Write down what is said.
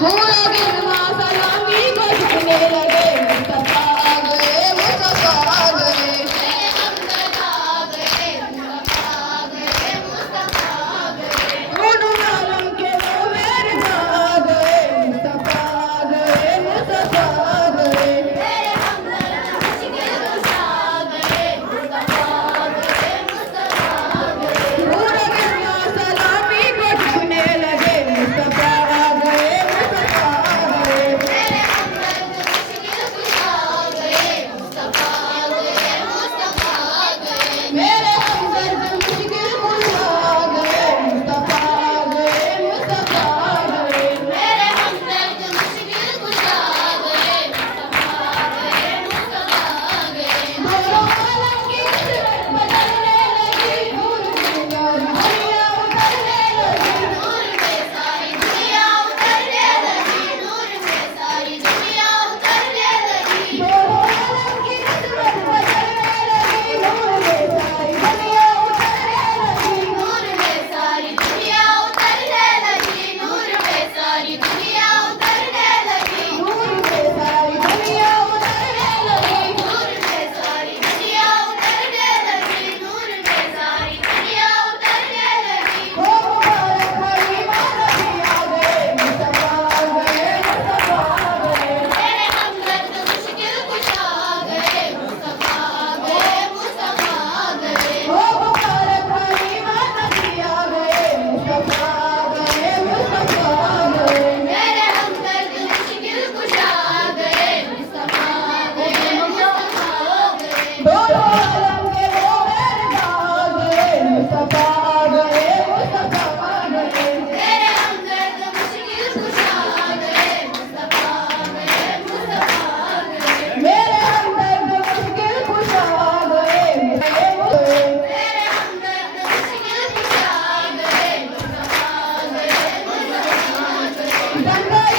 हुआ गिरवा सलामी को झुकने लगे, मुस्तफा आ गए, मुस्तफा आ गए, मेरे हमदर्द आ गए, मुस्तफा आ गए, मुस्तफा आ गए, दोनों आलम के वो मेरे आ गए, मुस्तफा आ गए, मुस्तफा आ गए, मेरे हमदर्द मुश्किल कुशा आ गए, मुस्तफा आ गए, मुस्तफा आ गए, हुआ गिरवा सलामी को झुकने लगे, मुस्तफा आ गए, मुस्तफा आ गए, मेरे हमदर्द मुश्किल कुशा आ गए, मुस्तफा आ गए, मुस्तफा आ गए, मेरे हमदर्द मुश्किल कुशा आ गए, मुस्तफा आ गए, मुस्तफा आ गए, मेरे हमदर्द मुश्किल कुशा आ गए, मुस्तफा आ गए, मुस्तफा आ गए, दोनों आलम की नजर बदलने लगी, नूर में सारी दुनिया उतरने लगी, नूर में सारी दुनिया उतरने लगी, नूर में सारी दुनिया उतरने लगी, दोनों आलम की नजर बदलने लगी, नूर में सारी दुनिया उतरने लगी, नूर में सारी दुनिया उतरने लगी, नूर में सारी दुनिया उतरने लगी, नूर में सारी दुनिया उतरने लगी, नूर में सारी दुनिया उतरने लगी, नूर में सारी दुनिया उतरने लगी, हो मुबारक खलीफा नबी आ गए, मुस्तफा आ गए, मुस्तफा आ गए, मेरे हमदर्द मुश्किल कुशा आ गए, मुस्तफा आ गए, मुस्तफा आ गए, हो मुबारक खलीफा नबी आ गए, मुस्तफा आ गए, मुस्तफा आ गए, मेरे हमदर्द मुश्किल कुशा आ गए, मुस्तफा आ गए, मुस्तफा आ गए, दोनों आलम के वो मेरे आ गए, मुस्तफा आ गए, मुस्तफा आ गए, मेरे हमदर्द मुश्किल कुशा आ गए, मुस्तफा आ गए, मुस्तफा आ गए, मेरे हमदर्द मुश्किल कुशा आ गए, मेरे हमदर्द मुश्किल कुशा आ गए, मुस्तफा आ गए, मुस्तफा आ गए,